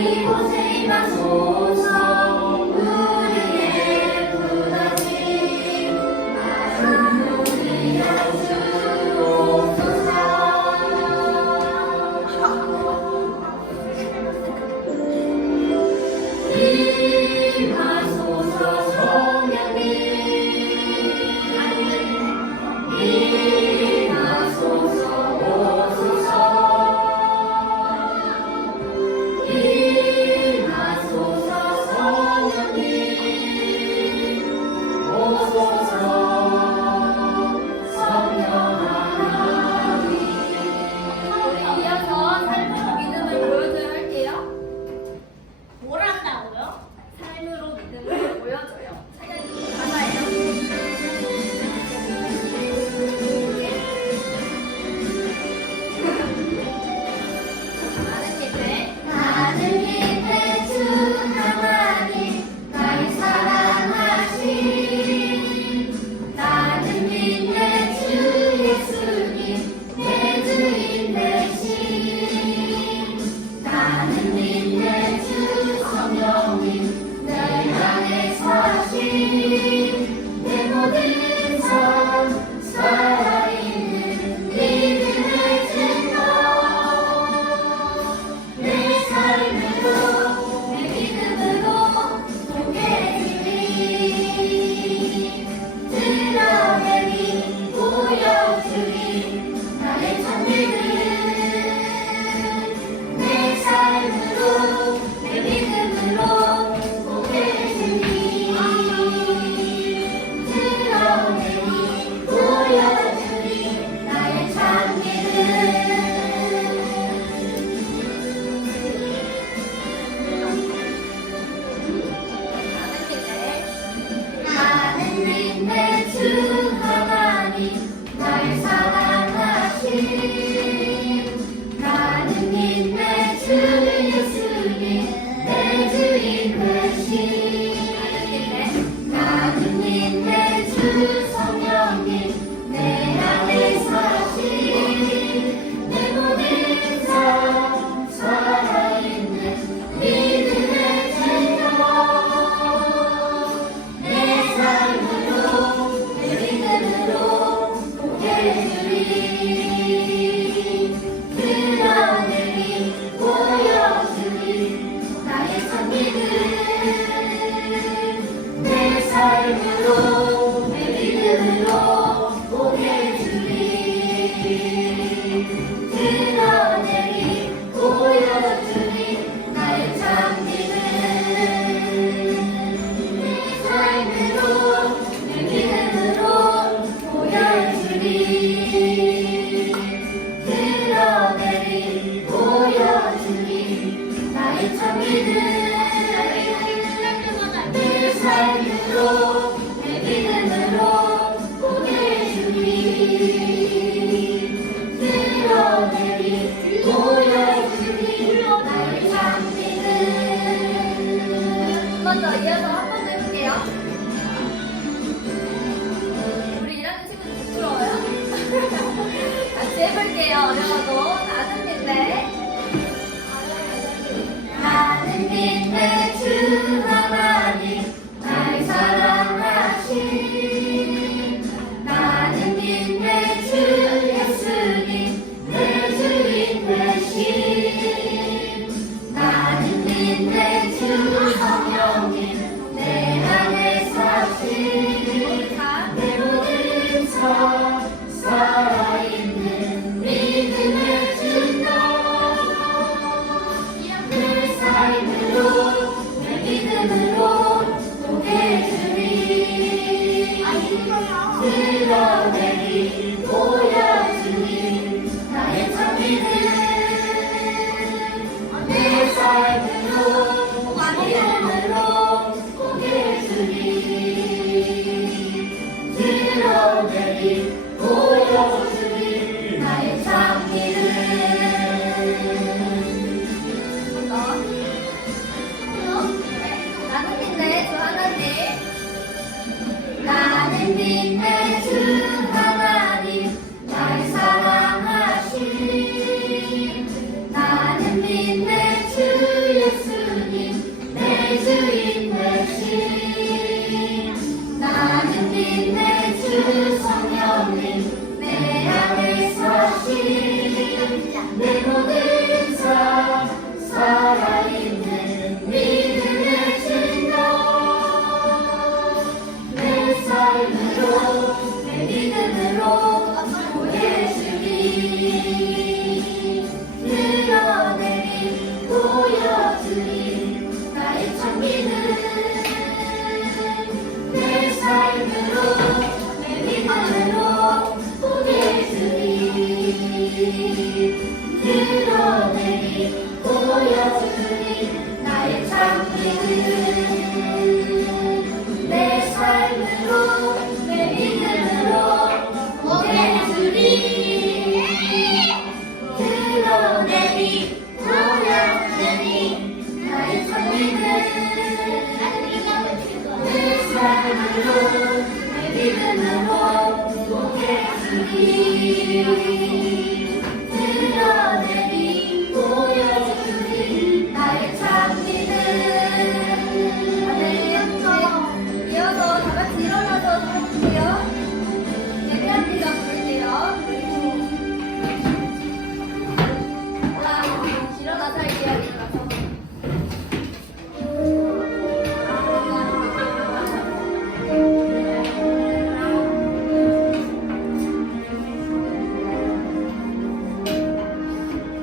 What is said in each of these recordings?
이곳에 임하소서. 우리의 부르짖음 마음으로 들려주옵소서. 임하소서 성령님. 임하소서 오소서. 임하소서 성령님. 오소서 성령 하나님. 우리 이어서 삶으로 믿음을 보여줘야 할게요. 뭘 한다고요? 삶으로 믿음을 보여줘요. 가사예요. 많은 기대. 나는 믿는 주 하나님 날 사랑하신. 나는 믿는 주 예수님 내 주인 되신. 나는 믿는 주 성령님 내 안에 사신. 내 모든 삶 살아있는 믿음의 증거. 내 삶으로 내 믿음으로 고개들이 드러내니 보여주니 나의 찬미를. 내 삶으로 내 믿음으로 고개들이 드러내니 보여주니 나의 찬미를. 많은 기대. 나는 믿는 주 하나님 날 사랑하신. 나는 믿는 주 예수님 내 주인 되신. 나는 믿는 주 성령님 내 안에 사신. 내 모든 삶 살아있는 믿음의 증거. 내 삶으로 내 믿음으로 고개들이 드러내니 보여주니 나의 찬미를. 내 삶으로 내 믿음으로 고개들이 드러내니 보여주니 나의 찬미를. 내 삶으로 내 믿음으로 보여주니 드러내니 보여주니 나의 찬미를. 내 삶으로 내 믿음으로 고개주니 드러내니 보여주니 나의 찬미를. 한 번 더 이어서 한 번 더 해볼게요. 우리 일하는 친구들 부끄러워요? 같이 해볼게요. 어려워도. 나는 믿네. 나는 믿는 주 하나님 날 사랑하신. 나는 믿는 주 예수님 내 주인 되신. 나는 믿는 주 성령님 내 안에 사신. 내 모든 삶 살아있는 믿음의 증거. 내 삶으로 내 믿음으로 고개들이 드러내니 보여주니 나의 찬미를. 내 삶으로 내 믿음으로 고개들이 드러내니 보여주니 나의 찬미를. 나는 믿네. 주 하나님. 나는 믿는 주 하나님 날 나의 참 믿음 내 삶으로 내 믿음으로 고개를 드러내리 보여주니 나의 참 믿음 내 삶으로 내 믿음으로 고개를 드러내리 보여주니 나의 참 믿음 이어서 다 같이 일어나서 부를게요. 예배합니다 부를게요. 일어나서 할게요. 일어나서.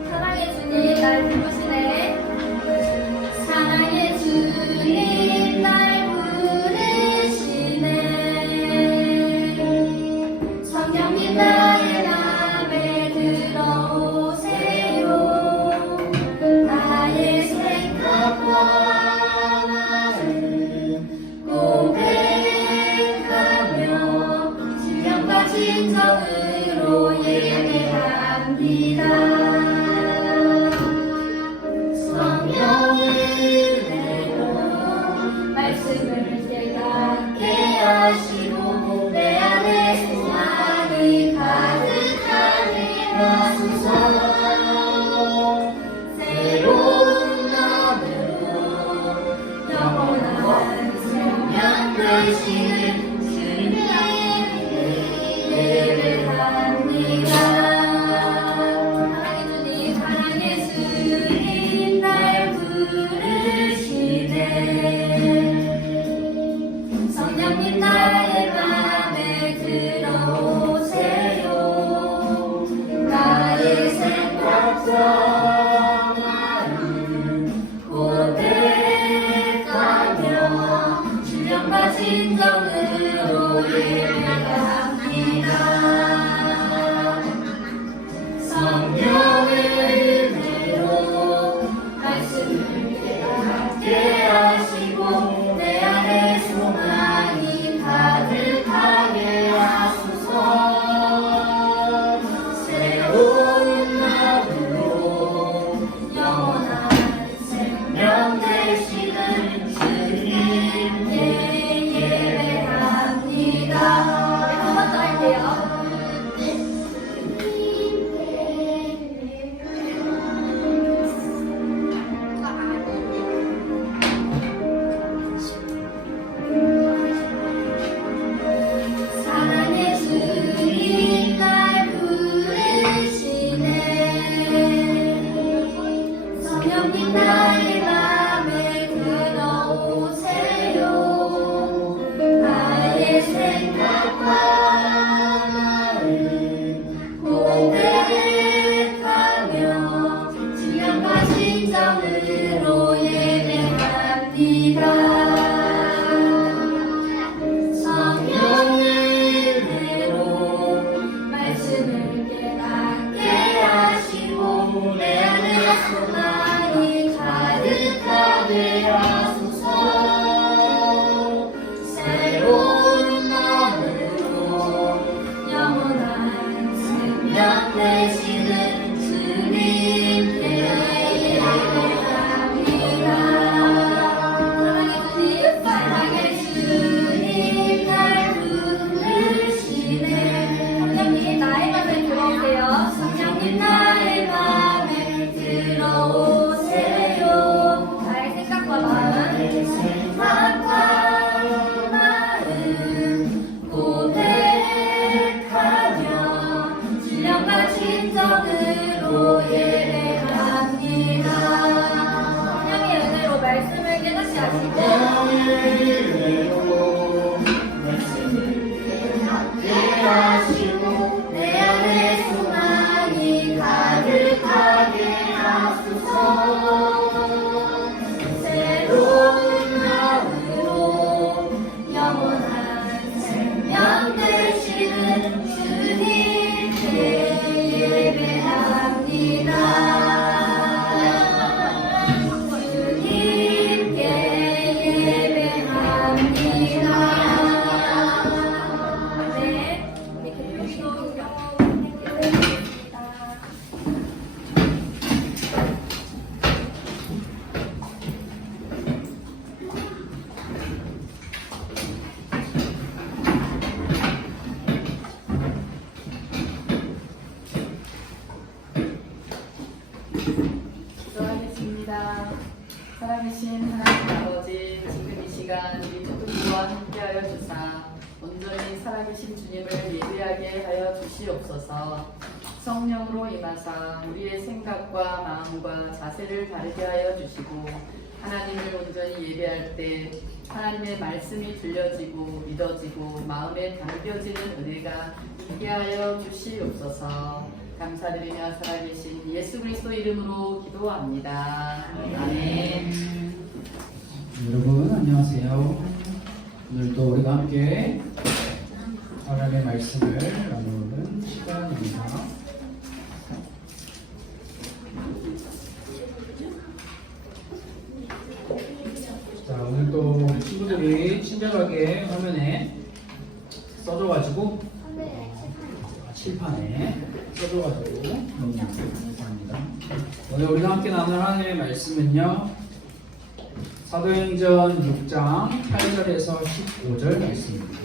사랑의 주님 날 부르시네. 사랑의 주님 날 부르시네. 성령님 나의 맘에 들어오세요. 나의 생각과 마음 고백하며 신령과 진정으로 예배합니다. 성령의 은혜로 말씀을 깨닫게 하시고 내 안에 소망이 가득하게 하소서. 새로운 마음으로 영원한 생명 되시는 주님의 예배합니다. 사랑의 주님 날 부르시네. 성령님 나의 맘에 들어오세요. 나의 생각과 마음 고백하며 신령과 진정으로 예배합니다. 성령의 은혜로 말씀을 깨닫게 하시고 내 안에 소망이 가득하게 하소서. 새로운 마음으로 영원한 생명 되시는 주님께 예배합니다. 살아계신 하나님 아버지, 지금 이 시간 우리 모두와 함께하여 주사 온전히 살아계신 주님을 예배하게 하여 주시옵소서. 성령으로 임하사 우리의 생각과 마음과 자세를 다르게 하여 주시고 하나님을 온전히 예배할 때 하나님의 말씀이 들려지고 믿어지고 마음에 담겨지는 은혜가 있게 하여 주시옵소서. 감사드리며 살아계신 예수 그리스도 이름으로 기도합니다. 아멘. 여러분 안녕하세요. 오늘도 우리가 함께 하나님의 말씀을 나누는 시간입니다. 자, 오늘도 우리 친구들이 친절하게 화면에 써줘가지고 칠판에 써줘가지고 너무 감사합니다. 오늘 우리가 함께 나눌 하나님의 말씀은요, 사도행전 6장 8절에서 15절 말씀입니다.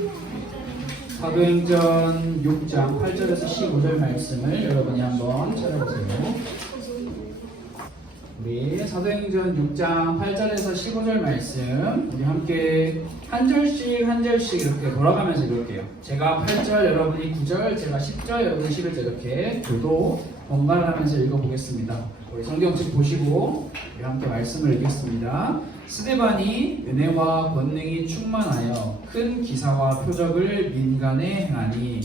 사도행전 6장 8절에서 15절 말씀을 여러분이 한번 찾아보세요. 우리 사도행전 6장 8절에서 15절 말씀 우리 함께 한 절씩 이렇게 돌아가면서 읽을게요. 제가 8절, 여러분이 9절, 제가 10절, 여러분이 11절 이렇게 저도 번갈아 하면서 읽어보겠습니다. 우리 성경책 보시고 우리 함께 말씀을 읽겠습니다. 스데반이 은혜와 권능이 충만하여 큰 기사와 표적을 민간에 행하니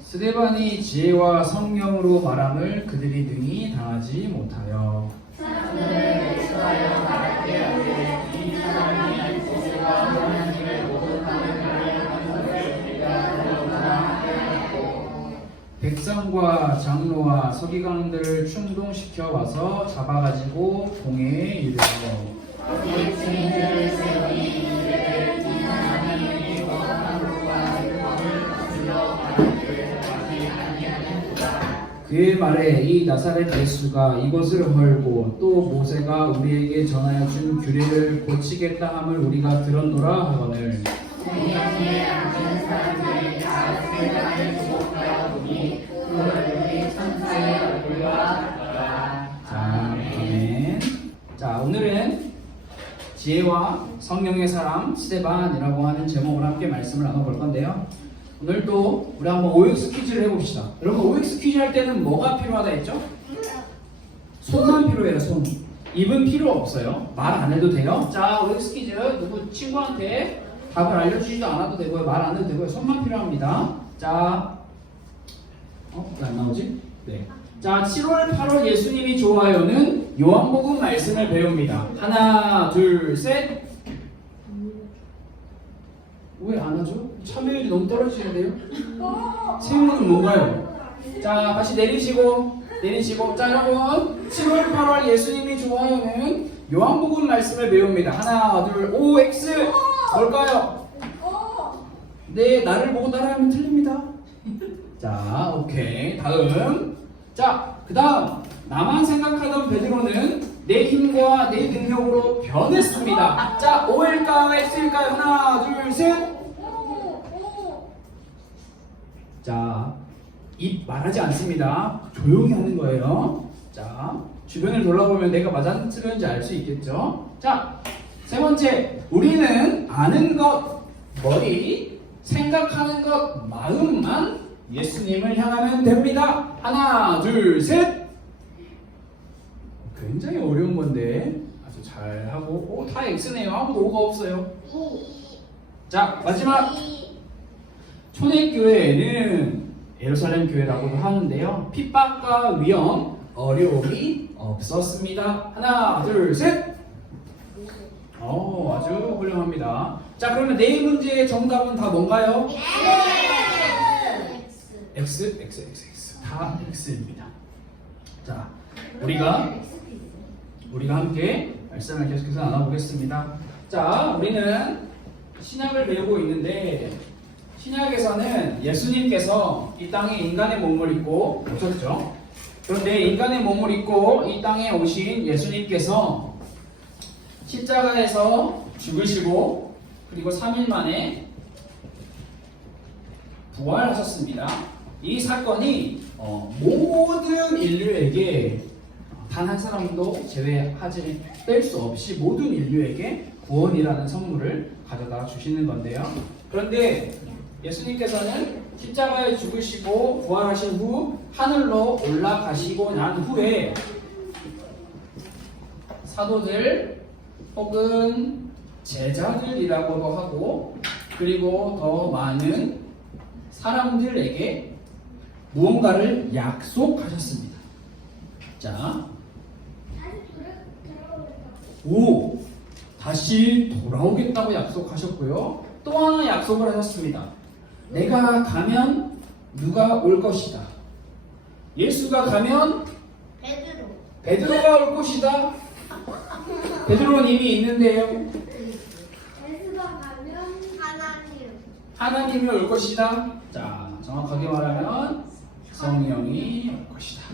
스데반이 지혜와 성령으로 말함을 그들이 능히 당하지 못하여 백성과 장로와 서기관들을 충동시켜 와서 잡아가지고 공회에 이르러 그의 말에 이 나사렛 예수가 이것을 헐고 또 모세가 우리에게 전하여 준 규례를 고치겠다 함을 우리가 들었노라 하거늘 아멘. 자, 오늘은 지혜와 성령의 사람 스데반이라고 하는 제목으로 함께 말씀을 나눠볼 건데요. 오늘도 우리 한번 OX 퀴즈를 해봅시다. 여러분 OX 퀴즈 할 때는 뭐가 필요하다 했죠? 손만 필요해요. 손. 입은 필요 없어요. 말 안 해도 돼요. 자, OX 퀴즈 누구 친구한테 답을 알려주지도 않아도 되고요. 말 안 해도 되고요. 손만 필요합니다. 자, 왜 안 나오지? 네. 자, 7월, 8월 예수님이 좋아요는 요한복음 말씀을 배웁니다. 하나, 둘, 셋. 왜 안 하죠? 참여율이 너무 떨어지는데요? 세우는 뭔가요? 자, 다시 내리시고. 자, 여러분 7월, 8월 예수님이 좋아요는 요한복음 말씀을 배웁니다. 하나, 둘, OX. 뭘까요? 네, 나를 보고 따라하면 틀립니다. 자, 오케이. 다음. 자, 그 다음. 나만 생각하던 베드로는 내 힘과 내 능력으로 변했습니다. 자, O일까요? X일까요? 하나, 둘, 셋. 자, 입 말하지 않습니다. 조용히 하는 거예요. 자, 주변을 돌아보면 내가 맞아 틀렸는지 알 수 있겠죠? 자, 세 번째. 우리는 아는 것, 머리, 생각하는 것, 마음만 예수님을 향하면 됩니다. 하나, 둘, 셋. 굉장히 어려운 건데 아주 잘하고 다 X네요. 아무도 O가 없어요. 자, 마지막. 초대교회에는 예루살렘 교회라고도 하는데요. 핍박과 위험, 어려움이 없었습니다. 하나, 둘, 셋. 아주 훌륭합니다. 자, 그러면 네 문제의 정답은 다 뭔가요? X. 다 X입니다. 자, 우리가 함께 말씀을 계속해서 나눠보겠습니다. 자, 우리는 신약을 배우고 있는데 신약에서는 예수님께서 이 땅에 인간의 몸을 입고 오셨죠. 그런데 인간의 몸을 입고 이 땅에 오신 예수님께서 십자가에서 죽으시고 그리고 3일 만에 부활하셨습니다. 이 사건이 모든 인류에게 단 한 사람도 제외하지 뺄 수 없이 모든 인류에게 구원이라는 선물을 가져다 주시는 건데요. 그런데 예수님께서는 십자가에 죽으시고 부활하신 후 하늘로 올라가시고 난 후에 사도들 혹은 제자들이라고도 하고 그리고 더 많은 사람들에게 무언가를 약속하셨습니다. 자, 다시 돌아오겠다고 약속하셨고요. 또 하나 약속을 하셨습니다. 내가 가면 누가 올 것이다. 예수가 가면 베드로가 올 것이다. 베드로는 이미 있는데요. 예수가 가면 하나님이 올 것이다. 자, 정확하게 말하면 성령이 올 것이다.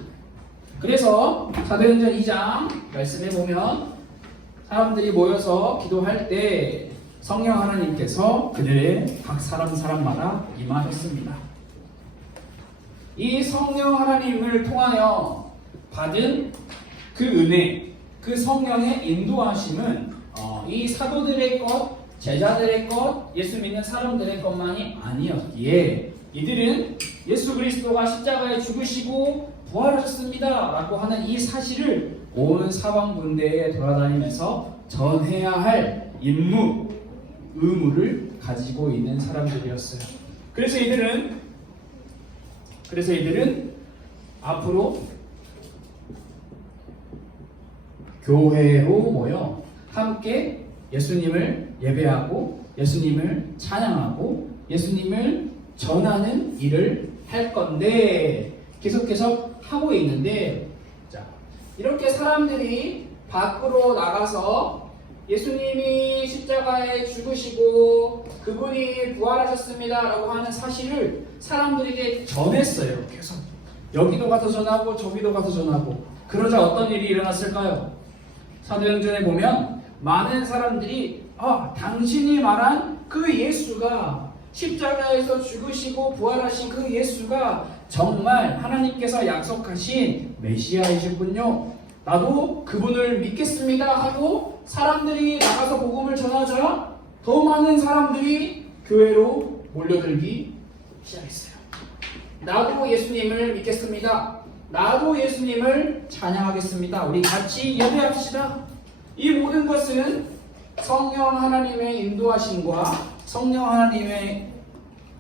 그래서 사도행전 2장 말씀해 보면 사람들이 모여서 기도할 때 성령 하나님께서 그들의 각 사람마다 임하셨습니다. 이 성령 하나님을 통하여 받은 그 은혜, 그 성령의 인도하심은 이 사도들의 것, 제자들의 것, 예수 믿는 사람들의 것만이 아니었기에 이들은 예수 그리스도가 십자가에 죽으시고 부활하셨습니다 라고 하는 이 사실을 온 사방군대에 돌아다니면서 전해야 할 임무, 의무를 가지고 있는 사람들이었어요. 그래서 이들은 앞으로 교회로 모여 함께 예수님을 예배하고 예수님을 찬양하고 예수님을 전하는 일을 할 건데 계속 하고 있는데, 자, 이렇게 사람들이 밖으로 나가서 예수님이 십자가에 죽으시고 그분이 부활하셨습니다 라고 하는 사실을 사람들에게 전했어요. 계속 여기도 가서 전하고 저기도 가서 전하고. 그러자 어떤 일이 일어났을까요? 사도행전에 보면 많은 사람들이 당신이 말한 그 예수가, 십자가에서 죽으시고 부활하신 그 예수가 정말 하나님께서 약속하신 메시아이셨군요. 나도 그분을 믿겠습니다 하고 사람들이 나가서 복음을 전하자 더 많은 사람들이 교회로 몰려들기 시작했어요. 나도 예수님을 믿겠습니다. 나도 예수님을 찬양하겠습니다. 우리 같이 예배합시다. 이 모든 것은 성령 하나님의 인도하심과 성령 하나님의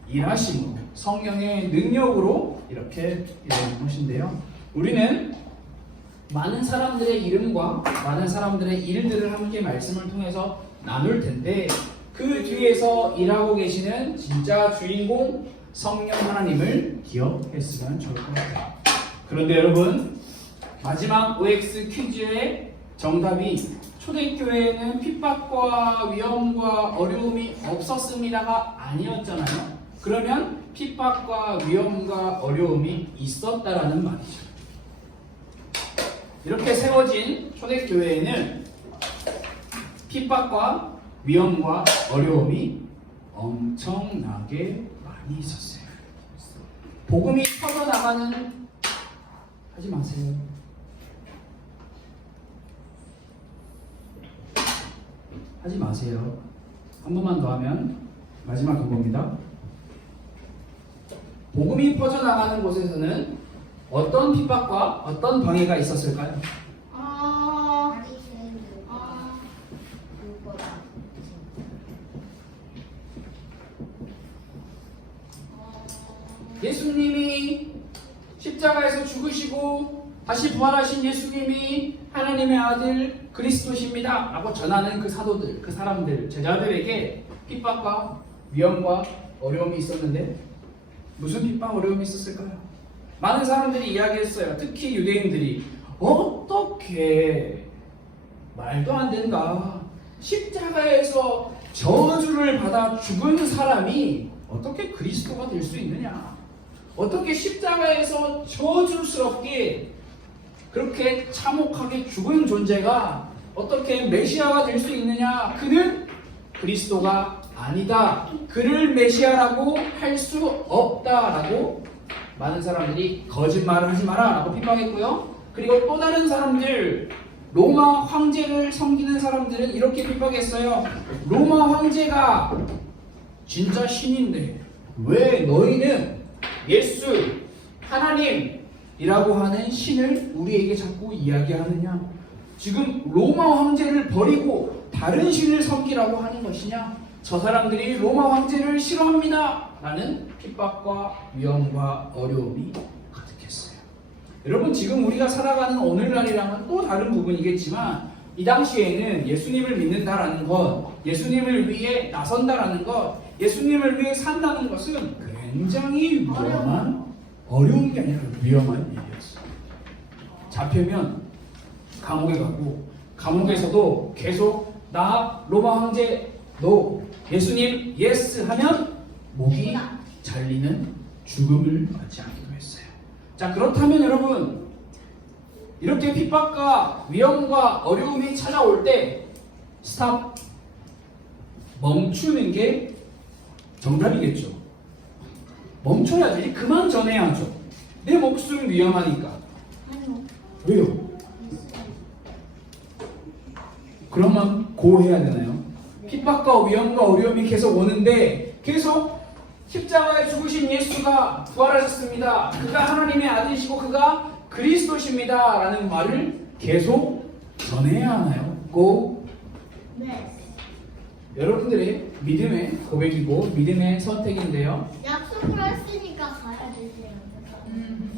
일하심으로, 성령의 능력으로 이렇게 이루어진 것인데요. 우리는 많은 사람들의 이름과 많은 사람들의 일들을 함께 말씀을 통해서 나눌 텐데 그 뒤에서 일하고 계시는 진짜 주인공 성령 하나님을 기억했으면 좋을 것 같아요. 그런데 여러분, 마지막 OX 퀴즈의 정답이 초대교회에는 핍박과 위험과 어려움이 없었습니다가 아니었잖아요. 그러면 핍박과 위험과 어려움이 있었다라는 말이죠. 이렇게 세워진 초대교회에는 핍박과 위험과 어려움이 엄청나게 많이 있었어요. 복음이 퍼져나가는, 하지 마세요. 하지 마세요. 한 번만 더 하면 마지막 그겁니다. 복음이 퍼져나가는 곳에서는 어떤 핍박과 어떤 방해가 있었을까요? 예수님이 십자가에서 죽으시고 다시 부활하신 예수님이 하나님의 아들 그리스도십니다 라고 전하는 그 사도들, 그 사람들, 제자들에게 핍박과 위험과 어려움이 있었는데 무슨 핍박, 어려움이 있었을까요? 많은 사람들이 이야기했어요. 특히 유대인들이 어떻게 말도 안 된다. 십자가에서 저주를 받아 죽은 사람이 어떻게 그리스도가 될 수 있느냐? 어떻게 십자가에서 저주스럽게 그렇게 참혹하게 죽은 존재가 어떻게 메시아가 될 수 있느냐? 그는 그리스도가 아니다. 그를 메시아라고 할 수 없다라고 많은 사람들이 거짓말을 하지 마라 라고 핍박했고요. 그리고 또 다른 사람들, 로마 황제를 섬기는 사람들은 이렇게 핍박했어요. 로마 황제가 진짜 신인데 왜 너희는 예수, 하나님이라고 하는 신을 우리에게 자꾸 이야기하느냐? 지금 로마 황제를 버리고 다른 신을 섬기라고 하는 것이냐? 저 사람들이 로마 황제를 싫어합니다 라는 핍박과 위험과 어려움이 가득했어요. 여러분, 지금 우리가 살아가는 오늘날이랑은 또 다른 부분이겠지만 이 당시에는 예수님을 믿는다라는 것, 예수님을 위해 나선다라는 것, 예수님을 위해 산다는 것은 굉장히 어려운 게 아니라 위험한 일이었어요. 잡히면 감옥에 가고, 감옥에서도 계속 나 로마 황제 너 예수님 예스 하면 목이 잘리는 죽음을 맞지 않기도 했어요. 자, 그렇다면 여러분, 이렇게 핍박과 위험과 어려움이 찾아올 때 스탑, 멈추는 게 정답이겠죠. 멈춰야지. 그만 전해야죠. 내 목숨 위험하니까. 왜요? 그러면 고해야 되나요? 핍박과 위험과 어려움이 계속 오는데 계속 십자가에 죽으신 예수가 부활하셨습니다. 그가 하나님의 아들이시고 그가 그리스도십니다 라는 말을 계속 전해야 하나요? 네. 여러분들의 믿음의 고백이고 믿음의 선택인데요. 약속을 했으니까 가야 되세요.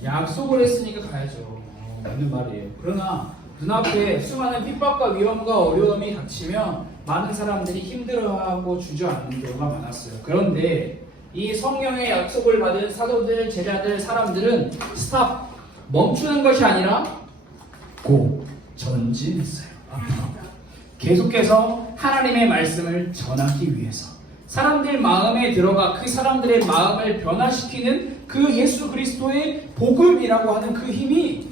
약속을 했으니까 가야죠. 맞는 말이에요. 그러나 눈앞에 수많은 핍박과 위험과 어려움이 닥치면 많은 사람들이 힘들어하고 주저앉는 경우가 많았어요. 그런데 이 성령의 약속을 받은 사도들, 제자들, 사람들은 스탑, 멈추는 것이 아니라 전진했어요. 계속해서 하나님의 말씀을 전하기 위해서 사람들 마음에 들어가 그 사람들의 마음을 변화시키는 그 예수 그리스도의 복음이라고 하는 그 힘이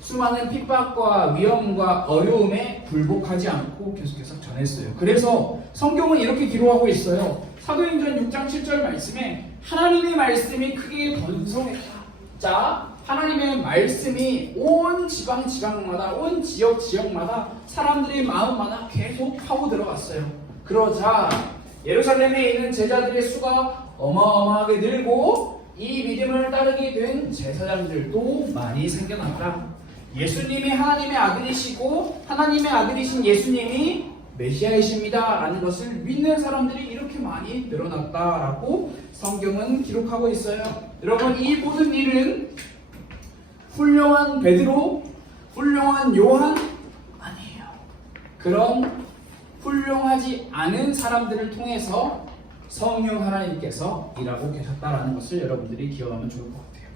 수많은 핍박과 위험과 어려움에 굴복하지 않고 계속해서 전했어요. 그래서 성경은 이렇게 기록하고 있어요. 사도행전 6장 7절 말씀에 하나님의 말씀이 크게 번성했다. 자, 하나님의 말씀이 온 지방마다, 온 지역마다 사람들의 마음마다 계속 파고 들어갔어요. 그러자 예루살렘에 있는 제자들의 수가 어마어마하게 늘고 이 믿음을 따르게 된 제사장들도 많이 생겨났다. 예수님이 하나님의 아들이시고 하나님의 아들이신 예수님이 메시아이십니다 라는 것을 믿는 사람들이 이렇게 많이 늘어났다라고 성경은 기록하고 있어요. 여러분, 이 모든 일은 훌륭한 베드로, 훌륭한 요한 아니에요. 그런 훌륭하지 않은 사람들을 통해서 성령 하나님께서 일하고 계셨다라는 것을 여러분들이 기억하면 좋을 것 같아요.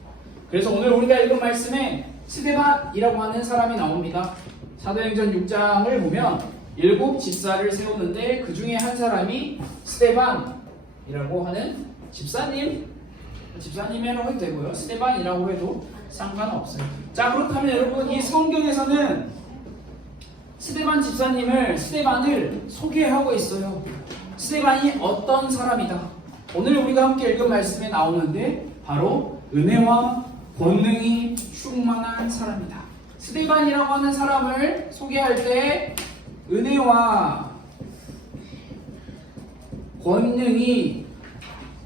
그래서 오늘 우리가 읽은 말씀에 스데반이라고 하는 사람이 나옵니다. 사도행전 6장을 보면 7 집사를 세우는데 그 중에 한 사람이 스데반이라고 하는 집사님이라고 해도 되고요. 스데반이라고 해도 상관없어요. 자, 그렇다면 여러분, 이 성경에서는 스데반을 소개하고 있어요. 스데반이 어떤 사람이다. 오늘 우리가 함께 읽은 말씀에 나오는데 바로 은혜와 권능이 충만한 사람이다. 스데반이라고 하는 사람을 소개할 때 은혜와 권능이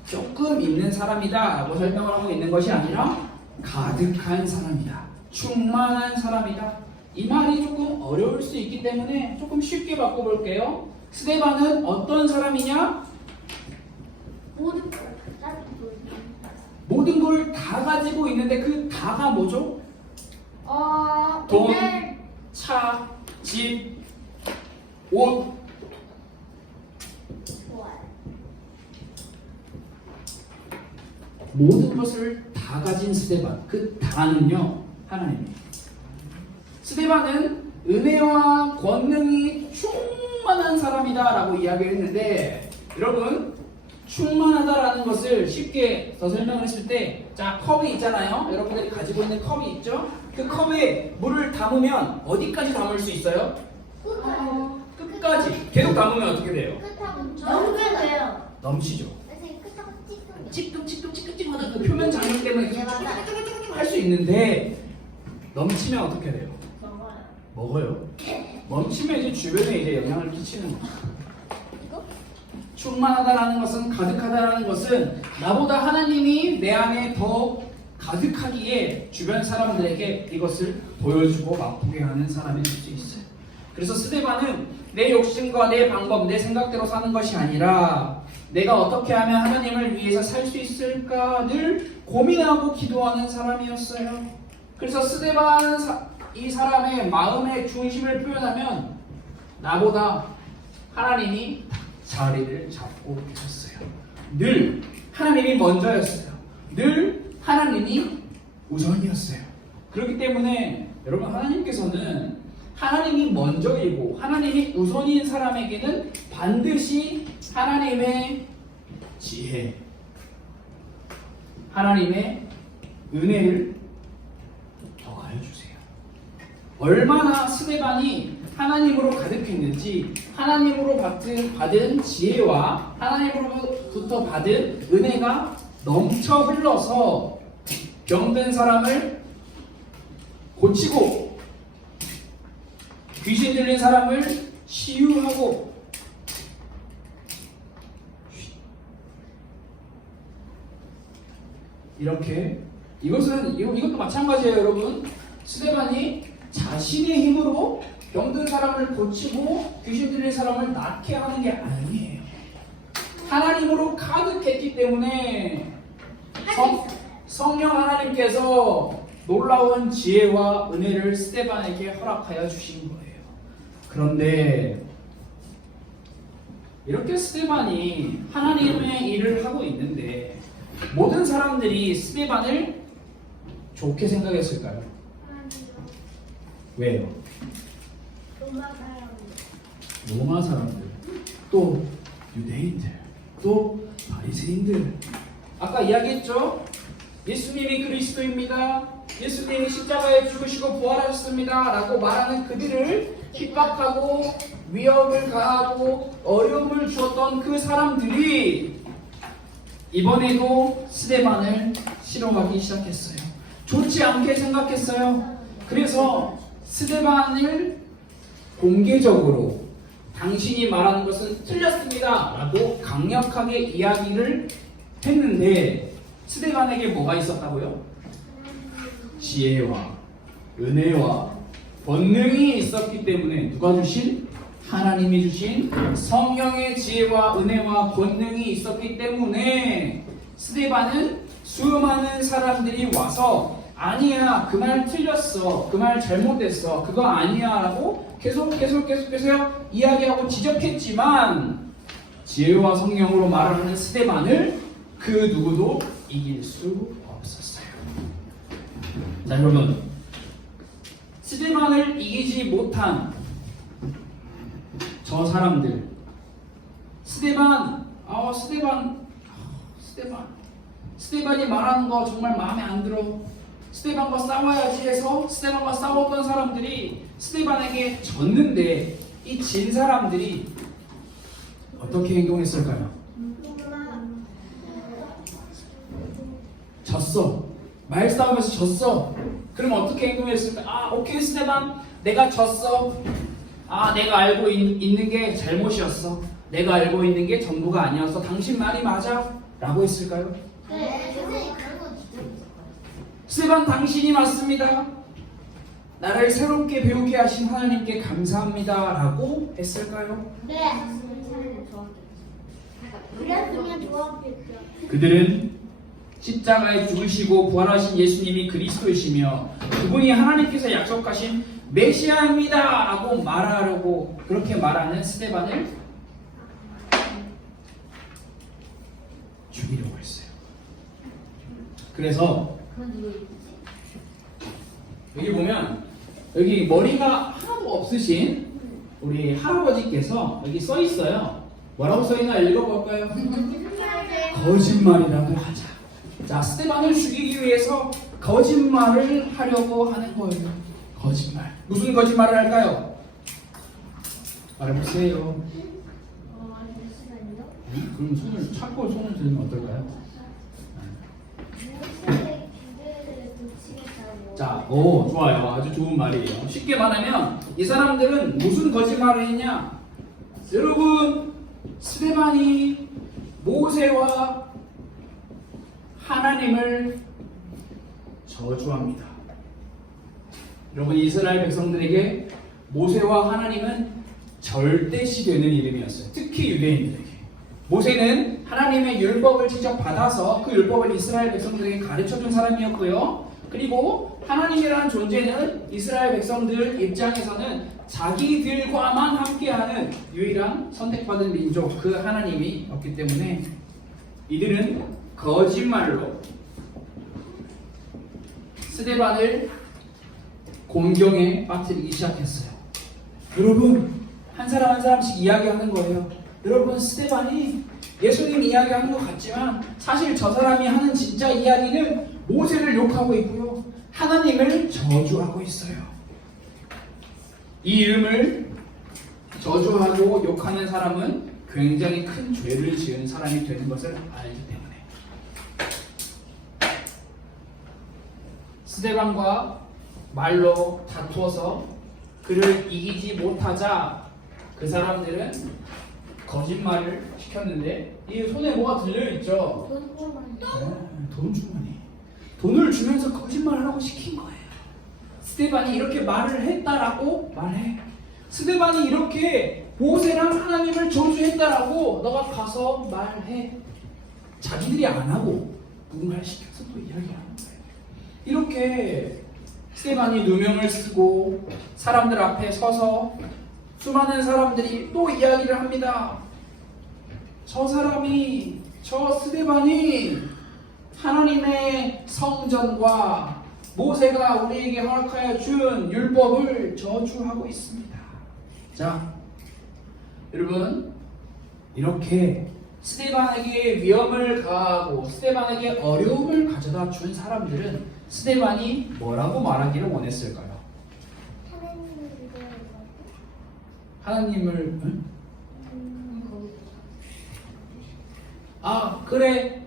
조금 있는 사람이다 라고 설명을 하고 있는 것이 아니라 가득한 사람이다, 충만한 사람이다. 이 말이 조금 어려울 수 있기 때문에 조금 쉽게 바꿔볼게요. 스데반은 어떤 사람이냐? 모든 걸 다 가지고 있는데 그 다가 뭐죠? 돈, 차, 집, 옷. 모든 것을 다 가진 스데반. 그 다는요, 하나님이에요. 스데반은 은혜와 권능이 충만한 사람이다 라고 이야기를 했는데, 여러분, 충만하다라는 것을 쉽게 더 설명을 했을 때, 자, 컵이 있잖아요. 여러분들이 가지고 있는 컵이 있죠. 그 컵에 물을 담으면 어디까지 담을 수 있어요? 끝까지 끝까지 계속 담으면 어떻게 돼요? 끝하고 넘게 돼요. 넘치죠. 선생님 끝하고 찌끔하다 그 표면 장력 때문에 네, 맞아요. 할 수 있는데 넘치면 어떻게 돼요? 먹어요. 먹어요. 넘치면 이제 주변에 이제 영향을 끼치는 거죠. 이거? 충만하다라는 것은, 가득하다라는 것은 나보다 하나님이 내 안에 더 가득하기에 주변 사람들에게 이것을 보여주고 맛보게 하는 사람이 될 수 있어요. 그래서 스데반은 내 욕심과 내 방법, 내 생각대로 사는 것이 아니라 내가 어떻게 하면 하나님을 위해서 살 수 있을까 늘 고민하고 기도하는 사람이었어요. 그래서 스데반 이 사람의 마음의 중심을 표현하면 나보다 하나님이 자리를 잡고 계셨어요. 늘 하나님이 먼저였어요. 늘 하나님이 우선이었어요. 그렇기 때문에 여러분, 하나님께서는 하나님이 먼저이고 하나님이 우선인 사람에게는 반드시 하나님의 지혜, 하나님의 은혜를 더하여 주세요. 얼마나 스데반이 하나님으로 가득했는지, 하나님으로 받은 지혜와 하나님으로부터 받은 은혜가 넘쳐 흘러서 병든 사람을 고치고 귀신 들린 사람을 치유하고 이렇게 이것도 마찬가지예요, 여러분. 스데반이 자신의 힘으로 병든 사람을 고치고 귀신 들린 사람을 낫게 하는 게 아니에요. 하나님으로 가득했기 때문에 성령 하나님께서 놀라운 지혜와 은혜를 스데반에게 허락하여 주신 거예요. 그런데 이렇게 스데반이 하나님의 일을 하고 있는데 모든 사람들이 스데반을 좋게 생각했을까요? 왜요? 로마 사람들, 또 유대인들, 또 바리새인들. 아까 이야기했죠? 예수님이 그리스도입니다. 예수님이 십자가에 죽으시고 부활하셨습니다. 라고 말하는 그들을 핍박하고 위협을 가하고 어려움을 주었던 그 사람들이 이번에도 스데반을 싫어하기 시작했어요. 좋지 않게 생각했어요. 그래서 스데반을 공개적으로 당신이 말하는 것은 틀렸습니다 라고 강력하게 이야기를 했는데 스데반에게 뭐가 있었다고요? 지혜와 은혜와 권능이 있었기 때문에 누가 주신? 하나님이 주신 성령의 지혜와 은혜와 권능이 있었기 때문에 스데반은 수많은 사람들이 와서 아니야, 그 말 틀렸어, 그 말 잘못됐어, 그거 아니야 라고 계속해서 이야기하고 지적했지만 지혜와 성령으로 말하는 스데반을 그 누구도 이길 수 없었어요. 자, 여러분, 스데반을 이기지 못한 저 사람들, 스데반이 말하는 거 정말 마음에 안 들어, 스데반과 싸워야지 해서 스데반과 싸웠던 사람들이 스데반에게 졌는데 이 진 사람들이 어떻게 행동했을까요? 졌어. 말싸움에서 졌어. 그럼 어떻게 행동했을까? 오케이 스데반, 내가 졌어. 내가 알고 있는 게 잘못이었어. 내가 알고 있는 게 전부가 아니었어. 당신 말이 맞아. 라고 했을까요? 네, 선생님 그런 거 진짜 있었어요. 스데반, 당신이 맞습니다. 나를 새롭게 배우게 하신 하나님께 감사합니다. 라고 했을까요? 네. 그랬으면 좋았겠죠. 그들은 십자가에 죽으시고 부활하신 예수님이 그리스도이시며 그분이 하나님께서 약속하신 메시아입니다 라고 말하려고 그렇게 말하는 스데반을 죽이려고 했어요. 그래서 여기 보면 여기 머리가 하나도 없으신 우리 할아버지께서 여기 써 있어요. 뭐라고 써 있나 읽어볼까요? 거짓말이라도 하자. 자, 스데반을 죽이기 위해서 거짓말을 하려고 하는 거예요. 거짓말. 무슨 거짓말을 할까요? 말해보세요. 잠시만요. 그럼 손을 찾고 손을 들면 어떨까요? 모세의 기대를 붙이겠다고. 자, 오, 좋아요. 아주 좋은 말이에요. 쉽게 말하면 이 사람들은 무슨 거짓말을 했냐? 여러분, 스데반이 모세와 하나님을 저주합니다. 여러분, 이스라엘 백성들에게 모세와 하나님은 절대시 되는 이름이었어요. 특히 유대인들에게. 모세는 하나님의 율법을 직접 받아서 그 율법을 이스라엘 백성들에게 가르쳐준 사람이었고요. 그리고 하나님이라는 존재는 이스라엘 백성들 입장에서는 자기들과만 함께하는 유일한 선택받은 민족, 그 하나님이었기 때문에 이들은 거짓말로 스데반을 곤경에 빠뜨리기 시작했어요. 여러분, 한 사람 한 사람씩 이야기하는 거예요. 여러분, 스데반이 예수님 이야기하는 것 같지만 사실 저 사람이 하는 진짜 이야기는 모세를 욕하고 있고요, 하나님을 저주하고 있어요. 이 이름을 저주하고 욕하는 사람은 굉장히 큰 죄를 지은 사람이 되는 것을 알기 때문에 스데반과 말로 다투어서 그를 이기지 못하자 그 사람들은 거짓말을 시켰는데 이 손에 뭐가 들려있죠? 돈 주머니. 돈을 주면서 거짓말하라고 시킨 거예요. 스데반이 이렇게 말을 했다라고 말해. 스데반이 이렇게 모세랑 하나님을 저주했다라고 너가 가서 말해. 자기들이 안 하고 누군가를 시켜서 또 이야기하는 거예요. 이렇게 스데반이 누명을 쓰고 사람들 앞에 서서 수많은 사람들이 또 이야기를 합니다. 저 사람이, 저 스데반이 하나님의 성전과 모세가 우리에게 허락하여 준 율법을 저주하고 있습니다. 자, 여러분, 이렇게 스데반에게 위험을 가하고 스데반에게 어려움을 가져다 준 사람들은 스데반이 뭐라고 말하기를 원했을까요? 하나님을 응? 아, 그래,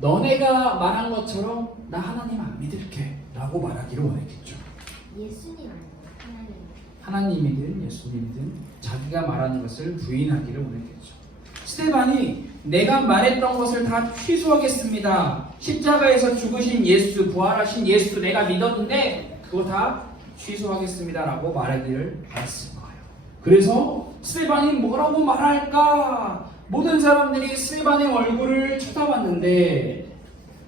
너네가 말한 것처럼 나 하나님 안 믿을게 라고 말하기를 원했겠죠. 예수님 아니에요. 하나님이든 예수님이든 자기가 말하는 것을 부인하기를 원했겠죠. 스데반이 내가 말했던 것을 다 취소하겠습니다. 십자가에서 죽으신 예수, 부활하신 예수 내가 믿었는데 그거 다 취소하겠습니다 라고 말하기를 바랐을 거예요. 그래서 스데반이 뭐라고 말할까? 모든 사람들이 스데반의 얼굴을 쳐다봤는데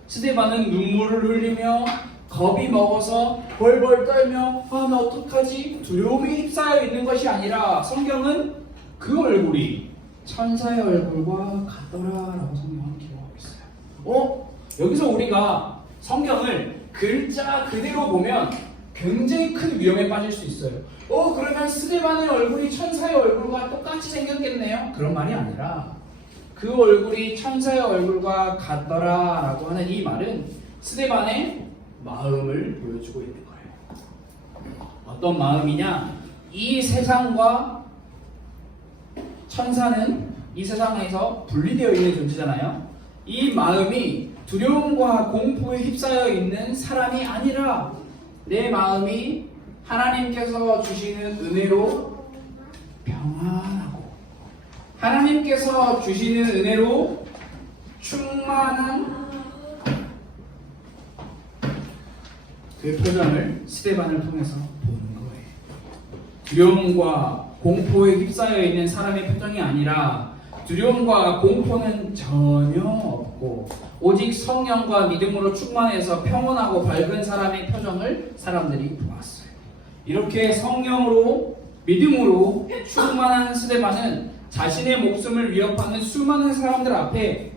스데반은 눈물을 흘리며 겁이 먹어서 벌벌 떨며 아, 나 어떡하지? 두려움에 휩싸여 있는 것이 아니라 성경은 그 얼굴이 천사의 얼굴과 같더라라고 성경은 기록하고 있어요. 여기서 우리가 성경을 글자 그대로 보면 굉장히 큰 위험에 빠질 수 있어요. 그러면 스데반의 얼굴이 천사의 얼굴과 똑같이 생겼겠네요? 그런 말이 아니라 그 얼굴이 천사의 얼굴과 같더라라고 하는 이 말은 스데반의 마음을 보여주고 있는 거예요. 어떤 마음이냐? 이 세상과 천사는 이 세상에서 분리되어 있는 존재잖아요. 이 마음이 두려움과 공포에 휩싸여 있는 사람이 아니라 내 마음이 하나님께서 주시는 은혜로 평안하고 하나님께서 주시는 은혜로 충만한 그 표정을 스데반을 통해서 보는 거예요. 두려움과 공포에 휩싸여 있는 사람의 표정이 아니라 두려움과 공포는 전혀 없고 오직 성령과 믿음으로 충만해서 평온하고 밝은 사람의 표정을 사람들이 보았어요. 이렇게 성령으로 믿음으로 충만한 스데반은 자신의 목숨을 위협하는 수많은 사람들 앞에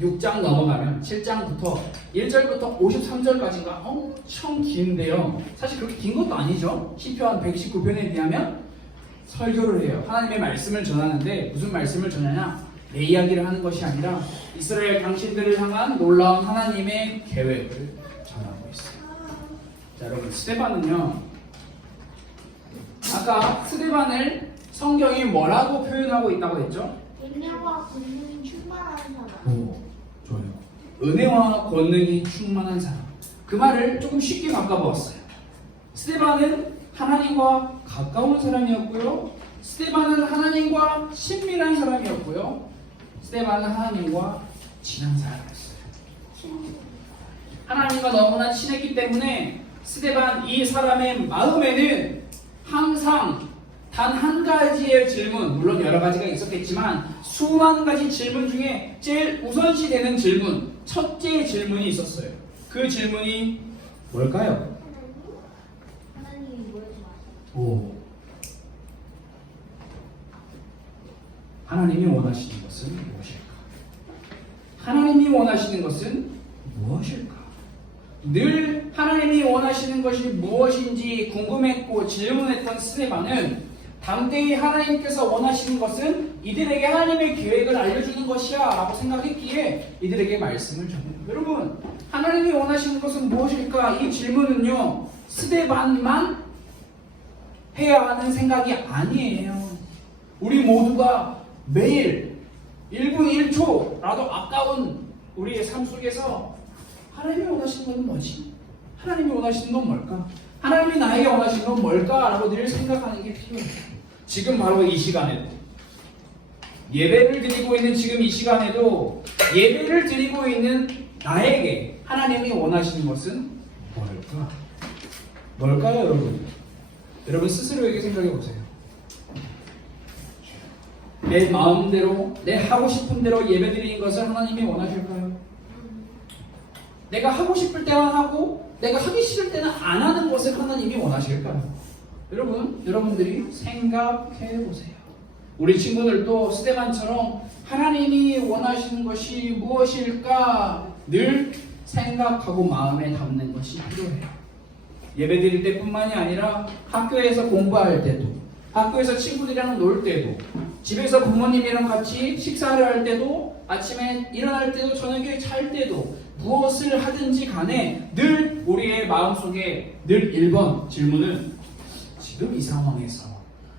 6장 넘어가면 7장부터 1절부터 53절까지가 엄청 긴데요. 사실 그렇게 긴 것도 아니죠. 시편 119편에 비하면 설교를 해요. 하나님의 말씀을 전하는데 무슨 말씀을 전하냐? 내 이야기를 하는 것이 아니라 이스라엘 당신들을 향한 놀라운 하나님의 계획을 전하고 있어요. 자, 여러분, 스데반은요, 아까 스데반을 성경이 뭐라고 표현하고 있다고 했죠? 은혜와 권능이 충만한 사람. 오, 좋아요. 은혜와 권능이 충만한 사람. 그 말을 조금 쉽게 바꿔보았어요. 스데반은 하나님과 가까운 사람이었고요. 스데반은 하나님과 친밀한 사람이었고요. 스데반은 하나님과 친한 사람이었어요. 하나님과 너무나 친했기 때문에 스데반 이 사람의 마음에는 항상 단 한 가지의 질문, 물론 여러 가지가 있었겠지만 수만 가지 질문 중에 제일 우선시 되는 질문, 첫째 질문이 있었어요. 그 질문이 뭘까요? 하나님이 뭘 좋아하세요? 오. 하나님이 원하시는 것은 무엇일까? 하나님이 원하시는 것은 무엇일까? 늘 하나님이 원하시는 것이 무엇인지 궁금했고 질문했던 스데반은 당대의 하나님께서 원하시는 것은 이들에게 하나님의 계획을 알려주는 것이야 라고 생각했기에 이들에게 말씀을 전해요. 여러분, 하나님이 원하시는 것은 무엇일까? 이 질문은요, 스데반만 해야 하는 생각이 아니에요. 우리 모두가 매일 1분 1초라도 아까운 우리의 삶 속에서 하나님이 원하시는 건 뭐지? 하나님이 원하시는 건 뭘까? 하나님이 나에게 원하시는 건 뭘까? 라고 늘 생각하는 게 필요해요. 지금 바로 이 시간에도 예배를 드리고 있는 지금 이 시간에도 예배를 드리고 있는 나에게 하나님이 원하시는 것은 뭘까? 뭘까요, 여러분? 여러분 스스로에게 생각해 보세요. 내 마음대로, 내 하고 싶은 대로 예배 드리는 것을 하나님이 원하실까요? 내가 하고 싶을 때만 하고 내가 하기 싫을 때는 안 하는 것을 하나님이 원하실까요? 여러분들이 생각해 보세요. 우리 친구들도 스데반처럼 하나님이 원하시는 것이 무엇일까 늘 생각하고 마음에 담는 것이 필요해요. 예배 드릴 때뿐만이 아니라 학교에서 공부할 때도, 학교에서 친구들이랑 놀 때도, 집에서 부모님이랑 같이 식사를 할 때도, 아침에 일어날 때도, 저녁에 잘 때도 무엇을 하든지 간에 늘 우리의 마음속에 늘 1번 질문은 지금 이 상황에서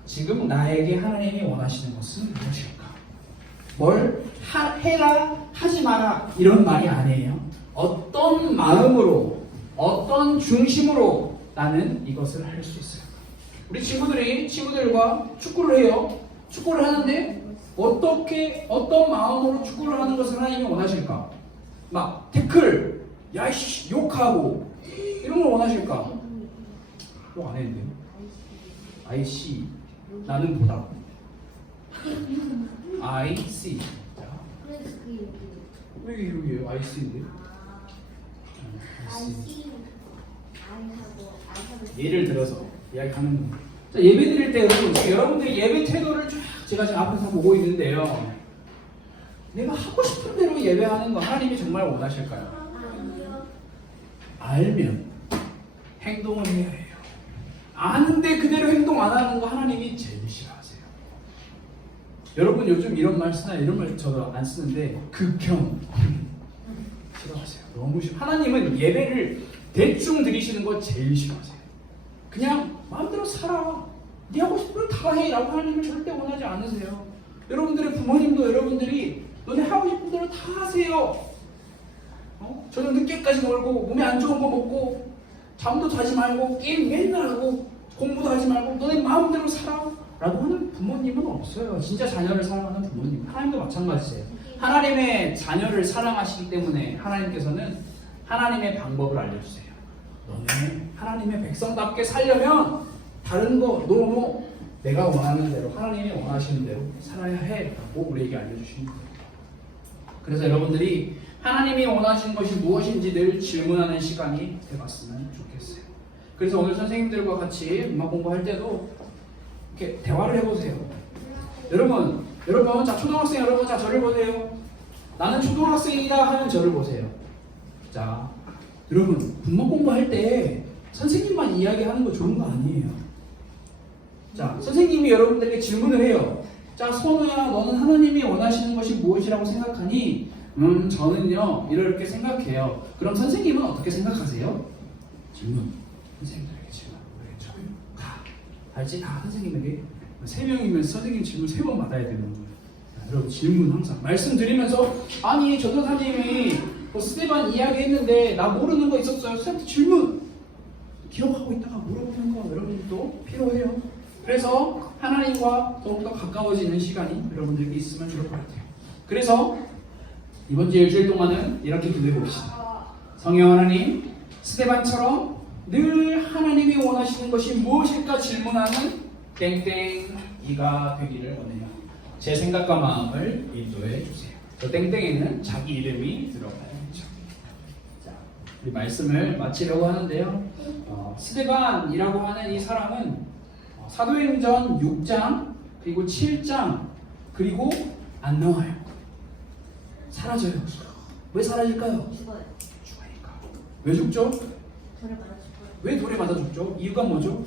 지금 나에게 하나님이 원하시는 것은 무엇일까? 뭘 해라, 하지 마라 이런 말이 아니에요. 어떤 마음으로, 어떤 중심으로 나는 이것을 할 수 있을까? 우리 친구들과 축구를 해요. 축구를 하는데 어떤 마음으로 축구를 하는 것을 하나님이 원하실까? 막 태클, 야이씨, 욕하고 이런 걸 원하실까? 욕 안 했는데요. I-C 나는 보다. I-C. 그래서 그게 왜 여기에요? I-C인데? I 하고 예를 들어서 이야기하는 거. 자, 예배 드릴 때 여러분들이 예배 태도를 쭉 제가 지금 앞에서 보고 있는데요. 내가 하고 싶은 대로 예배하는 거 하나님이 정말 원하실까요? 알면 행동을 해야 해요. 아는데 그대로 행동 안 하는 거 하나님이 제일 싫어하세요. 여러분 요즘 이런 말 쓰나요? 이런 말 저도 안 쓰는데 극혐 싫어하세요. 너무 싫어. 하나님은 예배를 대충 드리시는 거 제일 싫어하세요. 그냥 마음대로 살아. 네 하고 싶은 걸 다 해 라고 하나님을 절대 원하지 않으세요. 여러분들의 부모님도 여러분들이 너네 하고 싶은 대로 다 하세요. 저녁 늦게까지 놀고 몸에 안 좋은 거 먹고 잠도 자지 말고 게임 맨날 하고 공부도 하지 말고 너네 마음대로 살아 라고 하는 부모님은 없어요. 진짜 자녀를 사랑하는 부모님. 하나님도 마찬가지예요. 하나님의 자녀를 사랑하시기 때문에 하나님께서는 하나님의 방법을 알려주세요. 너네 하나님의 백성답게 살려면 다른 거 너무 내가 원하는 대로 하나님이 원하시는 대로 살아야 해 라고 우리에게 알려주시는 거예요. 그래서 여러분들이 하나님이 원하시는 것이 무엇인지 늘 질문하는 시간이 되었으면 좋겠어요. 그래서 오늘 선생님들과 같이 음악 공부할 때도 이렇게 대화를 해보세요. 여러분, 자 초등학생 여러분, 자 저를 보세요. 나는 초등학생이다 하는 저를 보세요. 자, 여러분 음악 공부할 때 선생님만 이야기하는 거 좋은 거 아니에요. 자, 선생님이 여러분들에게 질문을 해요. 자, 선우야, 너는 하나님이 원하시는 것이 무엇이라고 생각하니? 저는요, 이렇게 생각해요. 그럼 선생님은 어떻게 생각하세요? 질문. 선생님들에게 질문. 가. 알지? 다 선생님에게 3명이면 선생님 질문 3번 받아야 되는 거예요. 자, 여러분 질문 항상 말씀드리면서 아니 전도사님이 스테반 이야기했는데 나 모르는 거 있었어요. 선생님한테 질문 기억하고 있다가 물어보는 거 여러분들도 필요해요. 그래서 하나님과 더욱더 가까워지는 시간이 여러분들께 있으면 좋을 것 같아요. 그래서 이번 주 일주일 동안은 이렇게 기도해 봅시다. 성령 하나님, 스테반처럼 늘 하나님이 원하시는 것이 무엇일까 질문하는 땡땡이가 되기를 원해요. 제 생각과 마음을 인도해 주세요. 저 땡땡에는 자기 이름이 들어가야죠. 자, 우리 말씀을 마치려고 하는데요. 스테반이라고 하는 이 사람은 사도행전 6장 그리고 7장 그리고 안 나와요. 사라져요. 왜 사라질까요? 죽어요. 죽으니까. 왜 죽죠? 돌에 맞아 죽어요. 왜 돌에 맞아 죽죠? 이유가 뭐죠?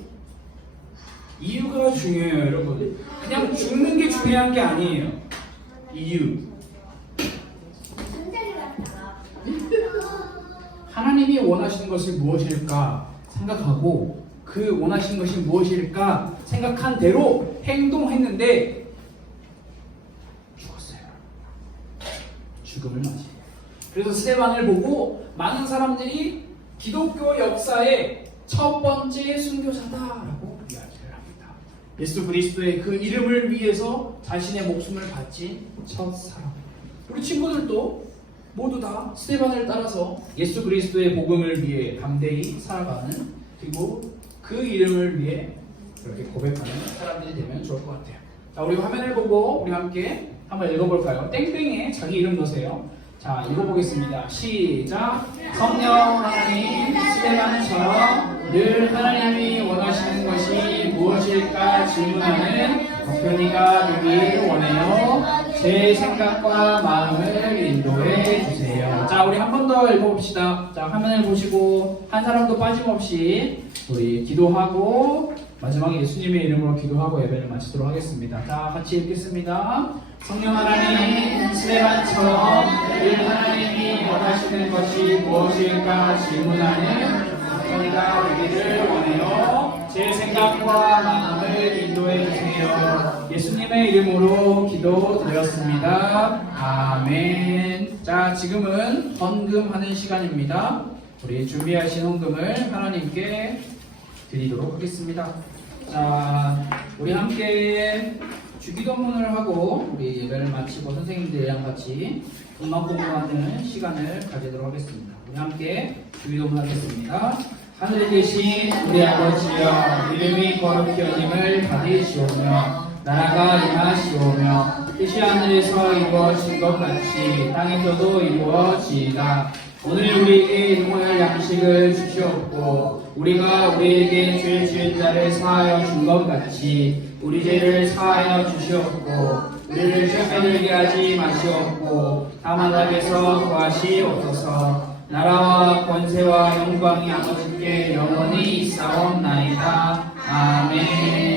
이유가 중요해요, 여러분. 그냥 죽는 게 중요한 게 아니에요. 이유. 하나님이 원하시는 것이 무엇일까 생각하고 그 원하시는 것이 무엇일까 생각한 대로 행동했는데 죽었어요. 죽음을 맞이해요. 그래서 스테반을 보고 많은 사람들이 기독교 역사의 첫 번째 순교자다라고 이야기를 합니다. 예수 그리스도의 그 이름을 위해서 자신의 목숨을 바친 첫 사람. 우리 친구들도 모두 다 스테반을 따라서 예수 그리스도의 복음을 위해 담대히 살아가는 그리고 그 이름을 위해 그렇게 고백하는 사람들이 되면 좋을 것 같아요. 자, 우리 화면을 보고 우리 함께 한번 읽어볼까요? 땡땡에 자기 이름 넣으세요. 자, 읽어보겠습니다. 시작. 성령 하나님, 스테반처럼 늘 하나님이 원하시는 것이 무엇일까 질문하는 목표니가 되길 원해요. 제 생각과 마음을 인도해 주세요. 자, 우리 한 번 더 읽어봅시다. 자, 화면을 보시고 한 사람도 빠짐없이 우리 기도하고 마지막에 예수님의 이름으로 기도하고 예배를 마치도록 하겠습니다. 자, 같이 읽겠습니다. 성령 하나님, 스테반처럼 늘 하나님이 원하시는 것이 무엇일까 질문하는 목표가 되기를 원해요. 제 생각과 마음을 인도해 주세요. 예수님의 이름으로 기도드렸습니다. 아멘. 자, 지금은 헌금하는 시간입니다. 우리 준비하신 헌금을 하나님께 드리도록 하겠습니다. 자, 우리 함께 주기도문을 하고 우리 예배를 마치고 선생님들이랑 같이 음악 공부하는 시간을 가지도록 하겠습니다. 우리 함께 주기도문 하겠습니다. 하늘에 계신 우리 아버지여, 이름이 거룩히 여김을 받으시오며 나라가 임하시오며 뜻이 하늘에서 이루어진 것 같이 땅에서도 이루어지이다. 오늘 우리에게 일용할 양식을 주시옵고 우리가 우리에게 죄 지은 자를 사하여 준 것 같이 우리 죄를 사하여 주시옵고 우리를 시험에 들게 하지 마시옵고 다만 악에서 구하시옵소서. 나라와 권세와 영광이 아버지께 영원히 있사옵나이다. 아멘.